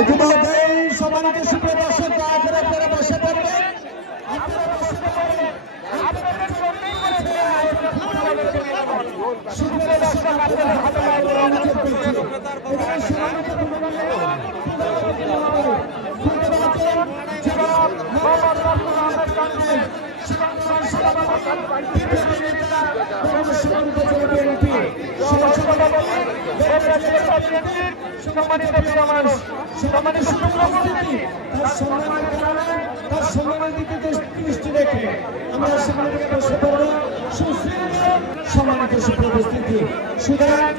ইতিমধ্যে সম্মানিত সুপ্রিয় দর্শক দয়া করে আপনারা বসে পড়বেন। সুপ্রিয় দর্শক আপনাদের হাতে অনুরোধ করছি এখানে সম্মানিত দৃষ্টি রেখে আমরা সেখানে বসে পড়ব সম্মানিত উপস্থিতি। সুতরাং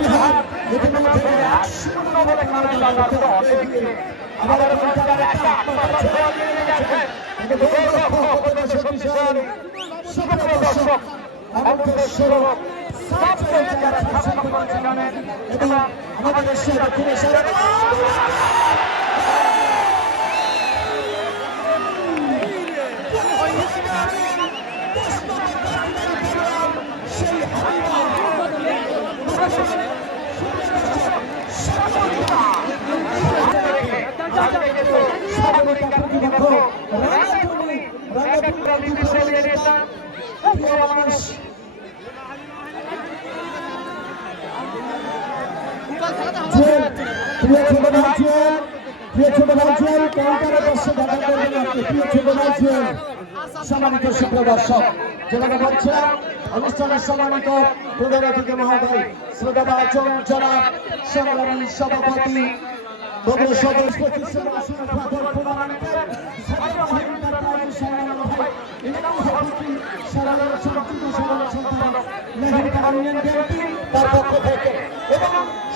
সম্মানিত সুপ্রিয় দর্শক যেখানে বলছিলাম অনুষ্ঠানের সম্মানিত প্রধান অতিথি মহোদয় শ্রদ্ধাভাজন জনাব সংগ্রামী সভাপতি তার পক্ষ থেকে এবং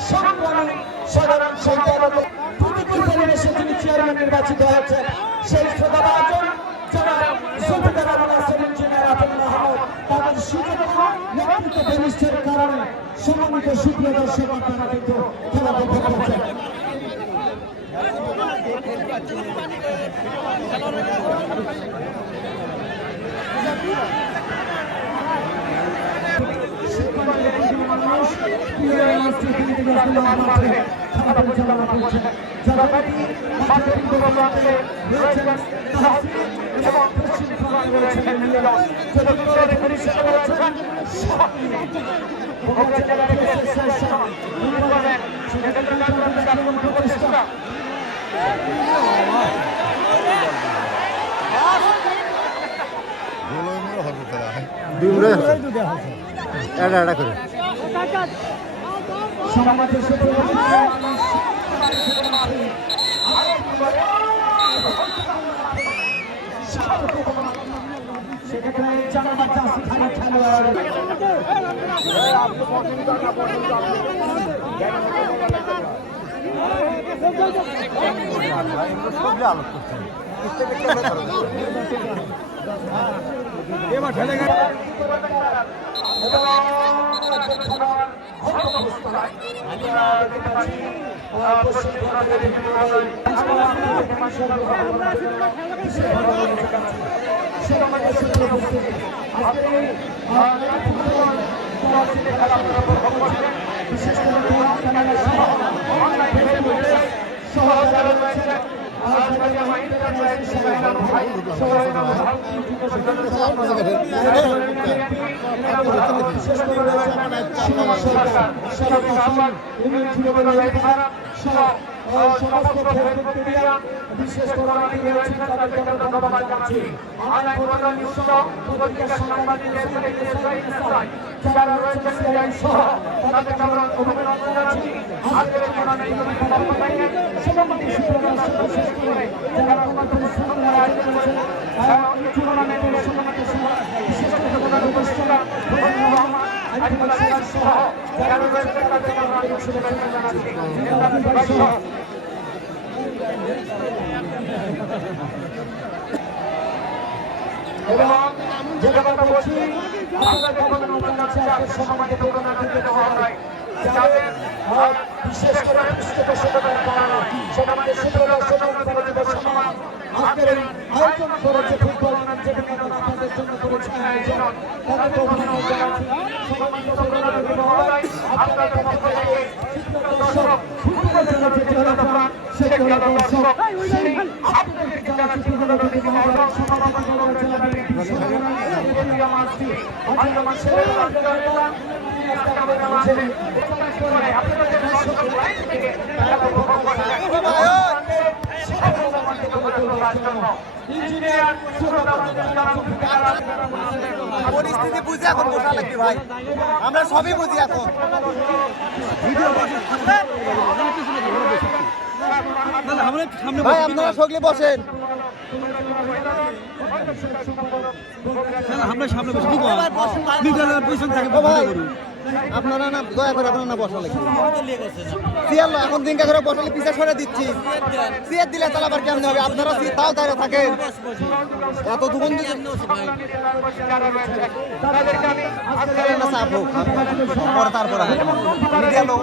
সংগ্রামী সাধারণ সম্পাদক প্রতিকূল পরিবেশে যিনি চেয়ারম্যান নির্বাচিত হয়েছেন সেই শ্রদ্ধাভাজন জনাব সুলতান আবুল হাসান ইঞ্জিনিয়ার আফম মাহমুদ তাদের সুযোগ্য নেতৃত্ব বলিষ্ঠের কারণে সম্মানিত সুপ্রিয় দর্শক আপনারা কিন্তু খেলা দেখতে পাচ্ছেন। হলো দর্শক সেই আপনাদেরকে জানাচ্ছি হৃদয়বন্দিত মহোদয় সমাপন করেছেন আঞ্জুমান শেরের আন্তর্জাতিক পরিস্থিতি বুঝে এখন বসা লাগবে ভাই, আমরা সবই বুঝি এখন। ভাই আপনারা সকলে বসেন, ভাই আপনারা না দয়া করে আপনারা না বসা লাগবে। সিয়াল এখন দিনকা করে বসালে পিছা সরে দিচ্ছি, সিয়ার দিলে চালাবার কেমন হবে? আপনারা তাও দাঁড়িয়ে থাকেন, এত দুগুণ দিকে চাপ হোক পরে তারপরে মিডিয়া লোক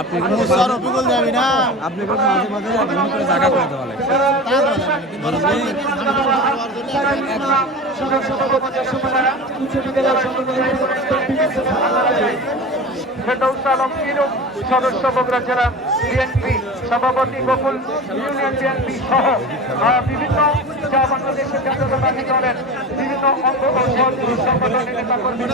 আপনি যাবি না, আপনি মাঝে মাঝে জায়গা করে দেওয়া লাগে। সদস্য বগুড়া জেলা বিএনপি সভাপতি গোকুল ইউনিয়ন বিএনপি সহ বিভিন্ন বাংলাদেশের জাতীয়তাবাদী দলের বিভিন্ন অঙ্গ ও সংগঠনের নেতা কর্মী